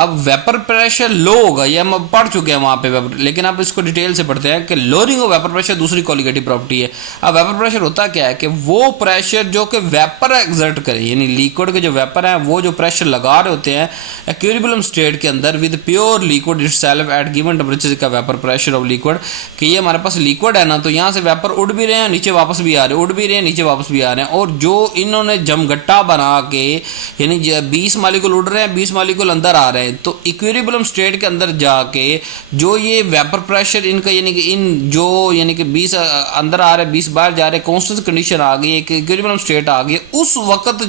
अब vapour pressure low होगा, ये हम अब पढ़ चुके हैं वहाँ पे वेपर, लेकिन आप इसको डिटेल से पढ़ते हैं कि लोअरिंग ऑफ वेपर प्रेशर दूसरी कॉलिगेटिव प्रॉपर्टी है। अब वेपर प्रेशर होता क्या है कि वो प्रेशर जो कि वेपर एक्सर्ट करे, यानी लिक्विड के जो वेपर हैं वो जो प्रेशर लगा रहे होते हैं इक्विलिब्रियम स्टेट के अंदर with pure liquid itself eight given temperature का वेपर प्रेशर ऑफ लिक्विड, कि ये हमारे पास लिक्विड है ना, तो यहाँ से वेपर उड़ भी रहे हैं नीचे वापस भी आ रहे हैं, उड़ भी रहे हैं नीचे वापस भी आ रहे हैं, और जो इन्होंने जमघट्टा बना के यानी 20 मालिक्यूल उड़ रहे हैं 20 मालिक्यूल अंदर आ रहे हैं, तो इक्विलिब्रियम स्टेट के अंदर जाके जो ये वेपर प्रेशर इनका यानी कि इन जो यानी कि 20 अंदर आ रहे हैं 20 बाहर जा रहे हैं, कॉन्स्टेंट कंडीशन आ गई, एक इक्विलिब्रियम स्टेट आ गई, उस वक्त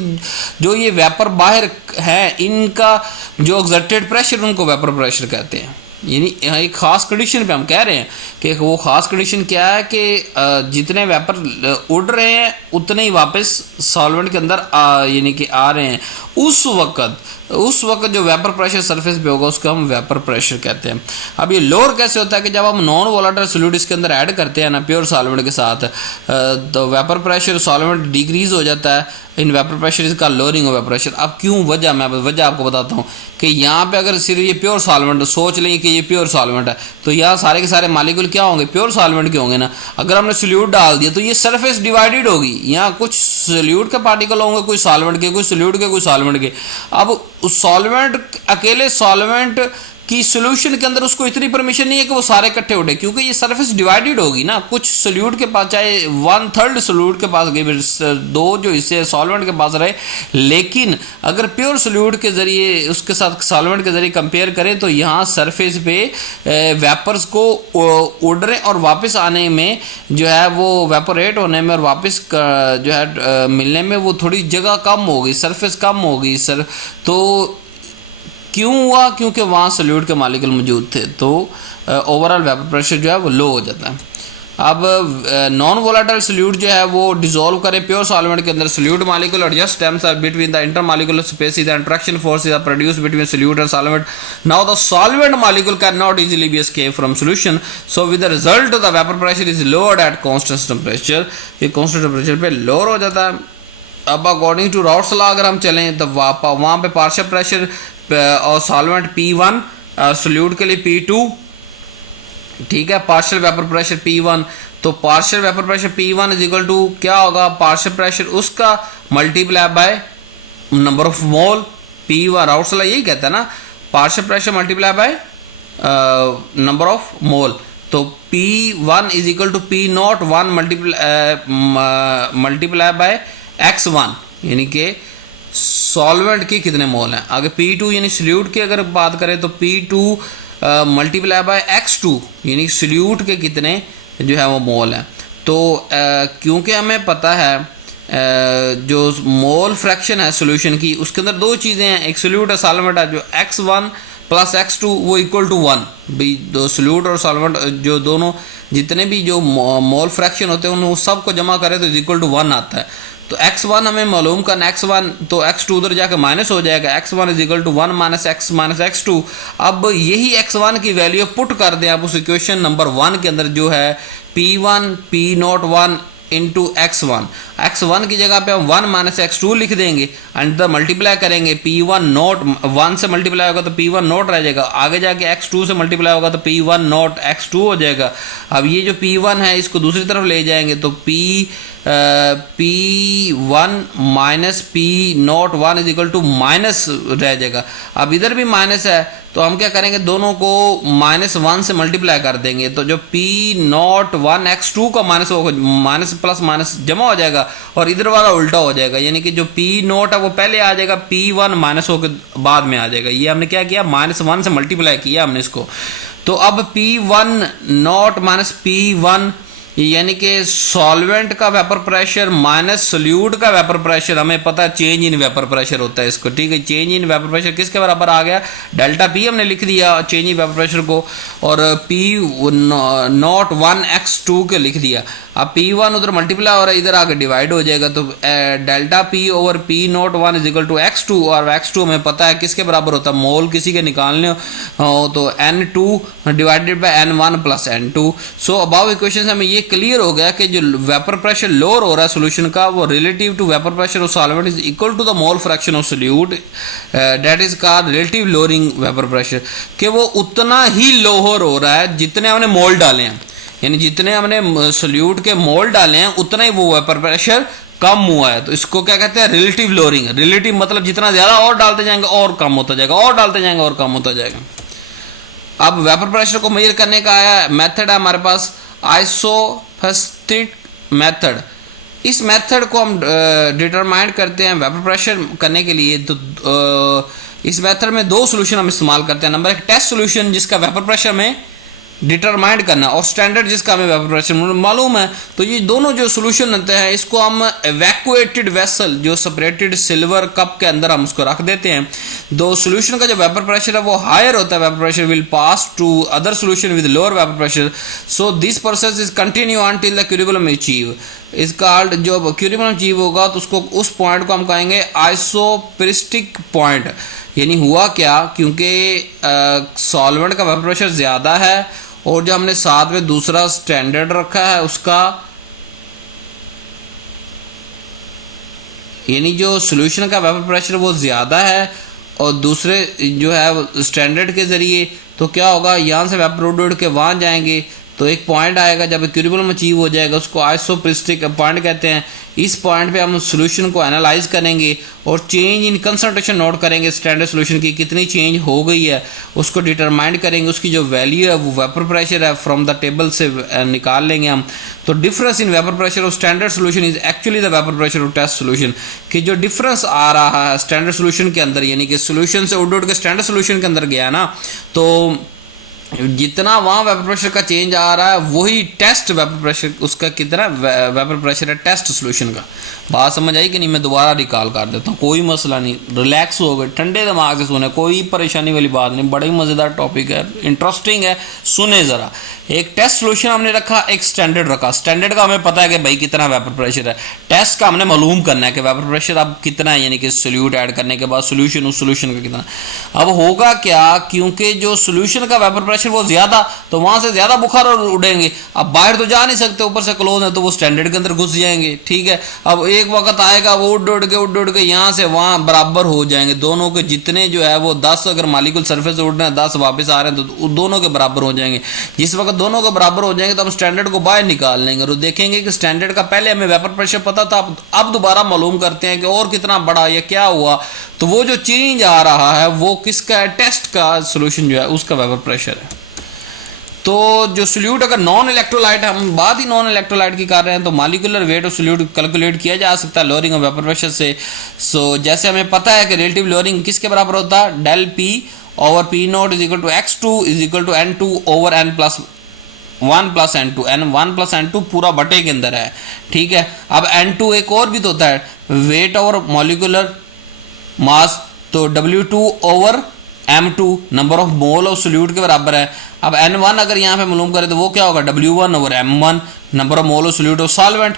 जो ये वेपर बाहर है इनका जो एक्सर्टेड प्रेशर उनको वेपर प्रेशर कहते हैं। यानी एक ख़ास कंडीशन पे हम कह रहे हैं कि वो ख़ास कंडीशन क्या है कि जितने वेपर उड़ रहे हैं उतने ही वापस सॉल्वेंट के अंदर यानी कि आ रहे हैं, उस वक्त जो वेपर प्रेशर सरफेस पे होगा उसको हम वेपर प्रेशर कहते हैं। अब ये लोअर कैसे होता है कि जब हम नॉन वोलेटाइल सॉल्यूट इसके अंदर ऐड करते हैं ना प्योर सॉल्वेंट के साथ, तो वेपर प्रेशर सॉल्वेंट डिक्रीज हो जाता है, इन वेपर प्रेशर इसका लोअरिंग ऑफ वेपर प्रेशर। अब क्यों वजह, मैं वजह आपको बताता हूँ कि यहाँ पे अगर सिर्फ ये प्योर सॉल्वेंट सोच लें कि ये प्योर सॉल्वेंट है, तो यहाँ सारे के सारे मालिक्यूल क्या होंगे, प्योर सॉल्वेंट के होंगे ना। अगर हमने सॉल्यूट डाल दिया तो ये सरफेस डिवाइडेड होगी, यहाँ कुछ सॉल्यूट के पार्टिकल होंगे, कुछ सॉल्वेंट के, कुछ सॉल्यूट के, कुछ सॉल्वेंट के। अब उस सॉल्वेंट अकेले सॉल्वेंट कि सोल्यूशन के अंदर उसको इतनी परमिशन नहीं है कि वो सारे इकट्ठे उठे, क्योंकि ये सरफेस डिवाइडेड होगी ना, कुछ सोल्यूट के पास चाहे 1/3 सोल्यूट के पास गए, दो जो हिस्से सॉल्वेंट के पास रहे, लेकिन अगर प्योर सोल्यूट के जरिए उसके साथ सॉल्वेंट के जरिए कंपेयर करें तो यहाँ सरफेस पे वेपर्स को उड़ने और वापस आने में जो है वो वेपोरेट होने में और वापस जो है मिलने में वो थोड़ी जगह कम होगी, सरफेस कम होगी सर। तो क्यों हुआ, क्योंकि वहाँ सॉल्यूट के मालिक्यूल मौजूद थे, तो ओवरऑल वेपर प्रेशर जो है वो लो हो जाता है। अब नॉन वोलेटाइल सॉल्यूट जो है वो डिसॉल्व करे प्योर सॉल्वेंट के अंदर, solute molecule adjust terms are between the intermolecular space, the interaction forces are produced between solute and solvent. Now the solvent molecule can not easily be escape from solution, so with the result the vapour pressure is lowered at constant temperature, ये constant temperature पे lower हो जाता है। अब according to routes law अगर हम चलें तो वहाँ पे पार्शियल प्रेशर और सॉल्वेंट P1, सॉल्यूट के लिए P2, ठीक है, पार्शियल वेपर प्रेशर P1, तो partial vapour pressure P1 is equal to क्या होगा, पार्शियल प्रेशर उसका multiply by number of mole P1, Raoult's law यही कहता है ना, partial pressure multiply by number of mole, तो P1 is equal to P0 1 multiply by x1, यानी कि सॉल्वेंट के कितने मोल हैं। आगे P2 यानी सॉल्यूट की अगर बात करें तो P2 मल्टीप्लाई बाय x2 यानी सॉल्यूट के कितने जो है वो मोल हैं। तो क्योंकि हमें पता है जो मोल फ्रैक्शन है सॉल्यूशन की उसके अंदर दो चीज़ें हैं, एक सॉल्यूट है सॉल्वेंट है, जो x1 प्लस x2 वो इक्वल टू 1, भाई दो सॉल्यूट और सॉल्वेंट जो दोनों जितने भी जो मोल फ्रैक्शन होते हैं उन सबको जमा करें तो इक्वल टू 1 आता है। तो x1 हमें मालूम करना, x1 तो x2 उधर जाकर माइनस हो जाएगा, x1 is equal to 1 minus x minus x2। अब यही x1 की वैल्यू पुट कर दें आप उस इक्वेशन नंबर 1 के अंदर जो है P1 P0 1 इंटू x1 की जगह पे हम 1 माइनस x2 लिख देंगे, अंदर मल्टीप्लाई करेंगे, P1 नोट 1 से मल्टीप्लाई होगा तो P1 नोट रह जाएगा, आगे जाके x2 से मल्टीप्लाई होगा तो P1 नोट x2 हो जाएगा। अब ये जो P1 है इसको दूसरी तरफ ले जाएंगे तो P1 minus P0 1 is equal to minus रह जाएगा। अब इधर भी माइनस है तो हम क्या करेंगे, दोनों को -1 से मल्टीप्लाई कर देंगे, तो जो P0 1 x2 का माइनस प्लस माइनस जमा हो जाएगा और इधर वाला उल्टा हो जाएगा, यानी कि जो P0 है वो पहले आ जाएगा, P1 माइनस होकर बाद में आ जाएगा। ये हमने क्या किया, -1 से मल्टीप्लाई किया हमने इसको। तो अब P1 नॉट माइनस P1 यानी कि सॉल्वेंट का वेपर प्रेशर माइनस सोल्यूट का वेपर प्रेशर, हमें पता है चेंज इन वेपर प्रेशर होता है इसको, ठीक है। चेंज इन वेपर प्रेशर किसके बराबर आ गया, डेल्टा P हमने लिख दिया चेंज इन वेपर प्रेशर को, और P0 1 x2 के लिख दिया। अब P1 उधर मल्टीप्लाई हो रहा है, इधर आके डिवाइड हो जाएगा, तो delta P over P01 is equal to x2, और x2 हमें पता है किसके बराबर होता है, मोल किसी के निकालने हो तो N2 divided by N1 plus N2। So above equation से हमें ये क्लियर हो गया कि जो वेपर प्रेशर लोअर हो रहा है सोल्यूशन का, वो relative to vapour pressure of solvent is equal to the mole fraction of solute, that is called relative lowering vapour pressure, कि वो उतना ही लोअर हो रहा है जितने हमने मोल डाले हैं, यानी जितने हमने सोल्यूट के मोल डाले हैं उतना ही वो वेपर प्रेशर कम हुआ है। तो इसको क्या कहते हैं, रिलेटिव लोअरिंग। रिलेटिव मतलब जितना ज्यादा और डालते जाएंगे और कम होता जाएगा, और डालते जाएंगे और कम होता जाएगा। अब वेपर प्रेशर को मेजर करने का आया मेथड है हमारे पास, आइसोफेस्टिक मेथड। इस मेथड को हम डिटरमाइन करते हैं वेपर प्रेशर करने के लिए। तो इस मेथड में दो सोल्यूशन हम इस्तेमाल करते हैं। नंबर एक, टेस्ट सोल्यूशन जिसका वेपर प्रेशर में डिटरमाइंड करना, और स्टैंडर्ड जिसका हमें वेपर प्रेशर मालूम है। तो ये दोनों जो सोल्यूशन होते हैं इसको हम एवैक्यूएटेड वेसल, जो सेपरेटेड सिल्वर कप के अंदर हम उसको रख देते हैं। दो सोल्यूशन का जो वेपर प्रेशर है वो हायर होता है, vapour pressure will pass to other solution with lower vapour pressure. So this process is continue until the equilibrium achieve. इसका जो इक्विलिब्रियम अचीव होगा तो उसको उस पॉइंट को हम कहेंगे आइसोपेरिस्टिक पॉइंट। यानी हुआ क्या, क्योंकि सॉल्वेंट का वेपर प्रेशर ज़्यादा है और जो हमने साथ में दूसरा स्टैंडर्ड रखा है उसका, यानी जो सॉल्यूशन का वेपर प्रेशर वो ज़्यादा है और दूसरे जो है स्टैंडर्ड के ज़रिए, तो क्या होगा, यहाँ से वेपर उड़ के वहाँ जाएंगे तो एक पॉइंट आएगा, जब इक्विलिब्रियम अचीव हो जाएगा उसको आइसोपेरिस्टिक पॉइंट कहते हैं। इस पॉइंट पे हम सॉल्यूशन को एनालाइज करेंगे और चेंज इन कंसंट्रेशन नोट करेंगे, स्टैंडर्ड सॉल्यूशन की कितनी चेंज हो गई है उसको डिटरमाइन करेंगे। उसकी जो वैल्यू है वो वेपर प्रेशर है फ्रॉम द टेबल से निकाल लेंगे हम। तो difference in vapour pressure of standard solution is actually the vapour pressure of test solution. कि जो डिफरेंस आ रहा है स्टैंडर्ड सॉल्यूशन के अंदर, यानी कि सॉल्यूशन से उड़ के स्टैंडर्ड सॉल्यूशन के अंदर गया ना, तो जितना वहाँ वेपर प्रेशर का चेंज आ रहा है वही टेस्ट वेपर प्रेशर उसका कितना वेपर प्रेशर है टेस्ट सॉल्यूशन का। बात समझ आई कि नहीं? मैं दोबारा रिकॉल कर देता हूँ, कोई मसला नहीं, रिलैक्स हो गए, ठंडे दिमाग से सुने, कोई परेशानी वाली बात नहीं, बड़ा ही मज़ेदार टॉपिक है, इंटरेस्टिंग है, सुने ज़रा। एक टेस्ट सॉल्यूशन हमने रखा, एक स्टैंडर्ड रखा। स्टैंडर्ड का हमें पता है कि भाई कितना वेपर प्रेशर है, टेस्ट का हमने मालूम करना है कि वेपर प्रेशर अब कितना है, यानी कि सोल्यूट ऐड करने के बाद सोल्यूशन उस सोल्यूशन का कितना। अब होगा क्या, क्योंकि जो सोल्यूशन का वेपर प्रेशर वो ज़्यादा, तो वहाँ से ज़्यादा बुखार उड़ेंगे। अब बाहर तो जा नहीं सकते, ऊपर से क्लोज है, तो वो स्टैंडर्ड के अंदर घुस जाएंगे। ठीक है, अब एक वक्त आएगा वो उड़ के यहाँ से वहाँ बराबर हो जाएंगे। दोनों के जितने जो है वो 10 अगर मालिकुल सरफेस से उड़ रहे हैं, 10 वापस आ रहे हैं, तो दोनों के बराबर हो जाएंगे। जिस वक्त दोनों के बराबर हो जाएंगे तो हम स्टैंडर्ड को बाहर निकाल लेंगे और देखेंगे कि स्टैंडर्ड का पहले हमें वेपर प्रेशर पता था, अब दोबारा मालूम करते हैं कि और कितना बड़ा या क्या हुआ। तो वो जो चेंज आ रहा है वो किसका है, टेस्ट का सोल्यूशन जो है उसका वेपर प्रेशर है। तो जो सोल्यूट अगर नॉन इलेक्ट्रोलाइट, हम बात ही नॉन इलेक्ट्रोलाइट की कर रहे हैं, तो molecular weight of solute calculate किया जा सकता है लोअरिंग ऑफ वेपर प्रेशर से। सो जैसे हमें पता है कि रिलेटिव लोअरिंग किसके बराबर होता है, del P over P nought is equal to x2 is equal to n2 over n plus 1 plus n2, n1 plus n2 पूरा बटे के अंदर है। ठीक है, अब n2 एक और भी तो होता है, वेट ओवर मॉलिक्यूलर मास, तो w2 over m2 number of mole of solute के बराबर है। अब n1 अगर यहाँ पे मालूम करें तो वो क्या होगा, w1 over m1 number of mole of solute of solvent,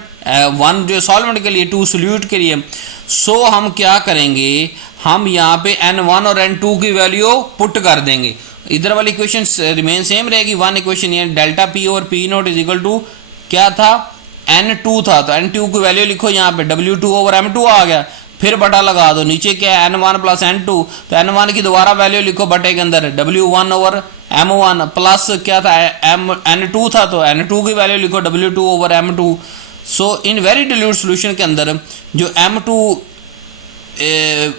1 जो सॉल्वेंट के लिए, 2 सोल्यूट के लिए। सो हम क्या करेंगे, हम यहाँ पे n1 और n2 की वैल्यू पुट कर देंगे। इधर वाली इक्वेशन रिमेन सेम रहेगी, वन इक्वेशन ये डेल्टा पी और P nought is equal to क्या था, n2 था, तो n2 की वैल्यू लिखो यहाँ पे, w2 ओवर m2 आ गया, फिर बटा लगा दो, नीचे क्या है n1 प्लस n2, तो n1 की दोबारा वैल्यू लिखो बटे के अंदर, w1 ओवर m1 प्लस क्या था n2 था, तो n2 की वैल्यू लिखो w2 over m2। So in very dilute solution के अंदर जो m2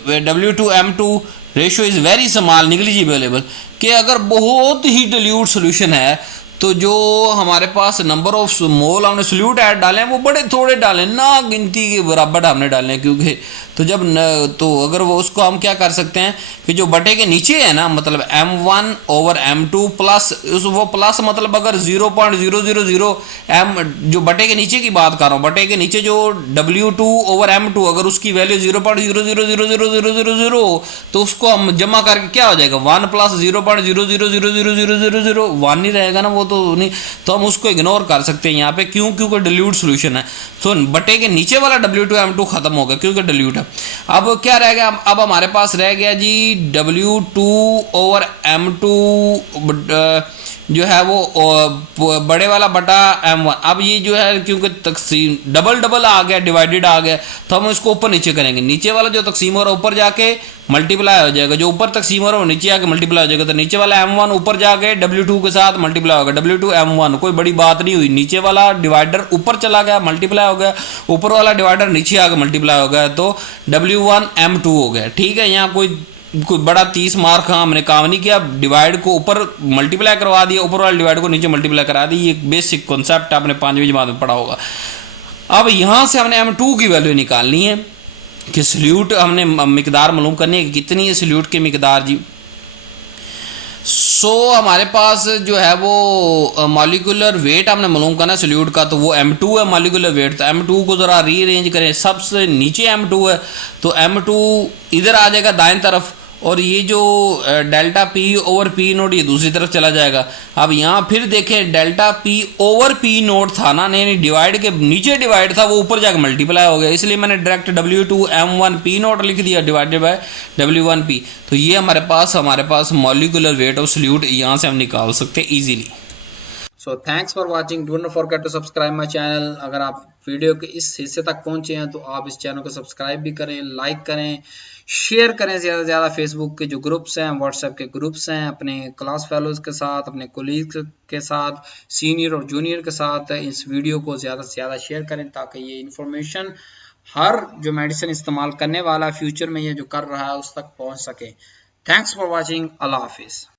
w2 m2 ratio is very small negligible, कि अगर बहुत ही डिल्यूट सोल्यूशन है तो जो हमारे पास नंबर ऑफ मोल हमने सोल्यूट ऐड डाले हैं वो बड़े थोड़े डालें, ना गिनती के बराबर हमने डाले हैं, क्योंकि तो जब तो अगर वो उसको हम क्या कर सकते हैं कि जो बटे के नीचे है ना, मतलब m1 ओवर m2 प्लस वो प्लस मतलब अगर 0.000 m जो बटे के नीचे की बात कर रहा हूँ, बटे के नीचे जो w2 ओवर m2 अगर उसकी वैल्यू 0.00000 तो उसको हम जमा करके क्या हो जाएगा 1 प्लस 0.00000 1 ही रहेगा ना, वो तो नहीं, तो हम उसको इग्नोर कर सकते हैं यहाँ पे। क्यों? क्योंकि डिल्यूट सोल्यूशन है। तो बटे के नीचे वाला W2M2 खत्म हो गया क्योंकि डिल्यूट है। अब क्या रह गया? अब हमारे पास रह गया जी W2/M2 जो है वो बड़े वाला बटा M1। अब ये जो है क्योंकि तकसीम डबल डबल आ गया, डिवाइडेड आ गया, तो हम इसको ऊपर नीचे करेंगे। नीचे वाला जो तकसीम हो रहा है ऊपर जाके मल्टीप्लाई हो जाएगा, जो ऊपर तकसीम हो रहा है वो नीचे आके मल्टीप्लाई हो जाएगा। तो नीचे वाला M1 ऊपर जाके W2 के साथ मल्टीप्लाई होगा, W2M1। कोई बड़ी बात नहीं हुई, नीचे वाला डिवाइडर ऊपर चला गया, मल्टीप्लाई हो गया, ऊपर वाला डिवाइडर नीचे आके मल्टीप्लाई हो गया, तो W1M2 हो गया। ठीक है, यहाँ कोई बड़ा 30 मार्क का हमने काम नहीं किया। डिवाइड को ऊपर मल्टीप्लाई करवा दिया, ऊपर वाले डिवाइड को नीचे मल्टीप्लाई करा दी। ये बेसिक कॉन्सेप्ट आपने 5वीं जमात में पढ़ा होगा। अब यहां से हमने M2 की वैल्यू निकालनी है कि सल्यूट हमने मिकदार मालूम करनी है कि कितनी है सल्यूट की मिकदार जी। हमारे पास जो है वो मॉलिक्यूलर वेट हमने मालूम करना है सल्यूट का, तो वो M2 है मॉलिक्यूलर वेट। तो M2 को ज़रा रीअरेंज करें, सबसे नीचे M2 है तो M2 इधर आ जाएगा दाएं तरफ, और ये जो delta P over P note ये दूसरी तरफ चला जाएगा। अब यहाँ फिर देखें delta P over P note था ना, नहीं डिवाइड के नीचे डिवाइड था, वो ऊपर जाकर मल्टीप्लाई हो गया, इसलिए मैंने डायरेक्ट W2M1 P नोट लिख दिया डिवाइडेड बाय W1P। तो ये हमारे पास मॉलिक्यूलर वेट ऑफ सल्यूट यहाँ से हम निकाल सकते हैं easily. So thanks for watching, don't forget to subscribe my channel. अगर आप वीडियो के इस हिस्से तक पहुंचे हैं तो आप इस चैनल को सब्सक्राइब भी करें, लाइक करें, शेयर करें ज़्यादा से ज़्यादा। फेसबुक के जो ग्रुप्स हैं, व्हाट्सएप के ग्रुप्स हैं, अपने क्लास फेलोज के साथ, अपने कोलीग्स के साथ, सीनियर और जूनियर के साथ इस वीडियो को ज़्यादा से ज़्यादा शेयर करें ताकि ये इन्फॉर्मेशन हर जो मेडिसिन इस्तेमाल करने वाला फ्यूचर में ये जो कर रहा है उस तक पहुँच सके। थैंक्स फॉर वॉचिंग, अल्लाह हाफिज़।